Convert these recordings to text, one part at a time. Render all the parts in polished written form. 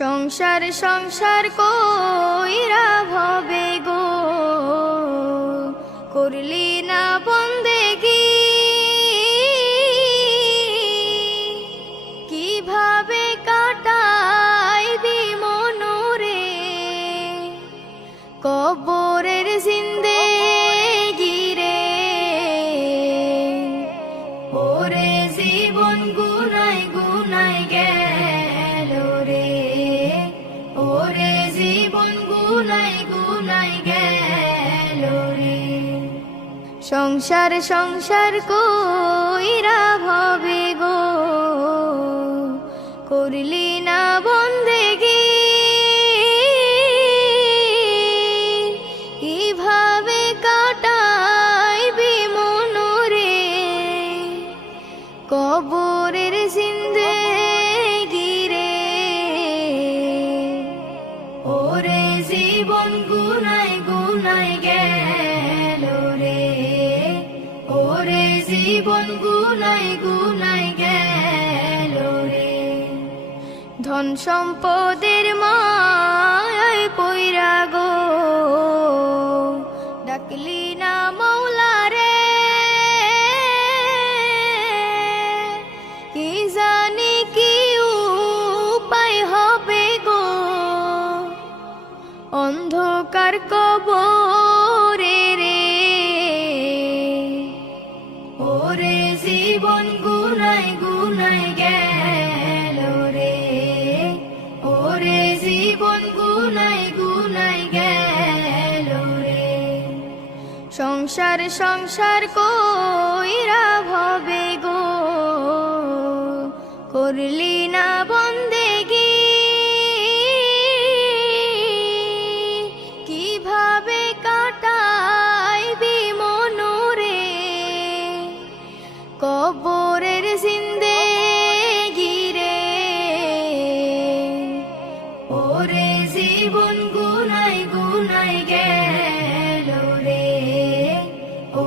সংসার সংসার কইরা ভবে গো করলি না বন্দেগি, কিভাবে কাটাইবি মনরে কবরের জিন্দেগি রে। ওরে জীবন গুনাই গুনাই গেল রে, ওরে জীবন গুনাই গুনাই গেল রে। সংসার সংসার কইরা ভবে গো করলি না বন্দেগি, কিভাবে কাটাইবি মনরে কবরের জিন্দেগি রে। ওরে জীবন গুনাই গুনাই গেল রে, ওরে জীবন গুনাই গুনাই গেল রে। ধন সম্পদের মায়ায় পইরা গো ডাকলি না মৌলা রে, কি জানি কি উপায় হবে গো অন্ধকার কবরে রে। ওরে জীবন গুনাই গুনাই গেল রে, ওরে জীবন গুনাই গুনাই গেল রে। সংসার সংসার কইরা ভবে গো করলি না বন্দেগি, কিভাবে কাটাইবি মনরে কবরের জিন্দেগি রে। ওরে জীবন গুনাই গুনাই গেল রে,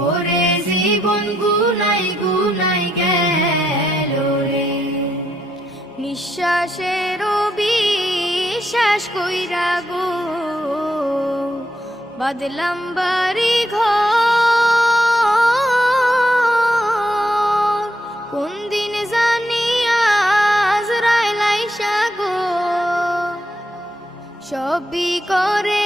ওরে জীবন গুনাই গুনাই গেল রে। নিঃশ্বাসের বিশ্বাস কইরা গো বাদলাম বাড়ি ঘর, কোন দিন জানি আজরাইল আইসা গো সবই করে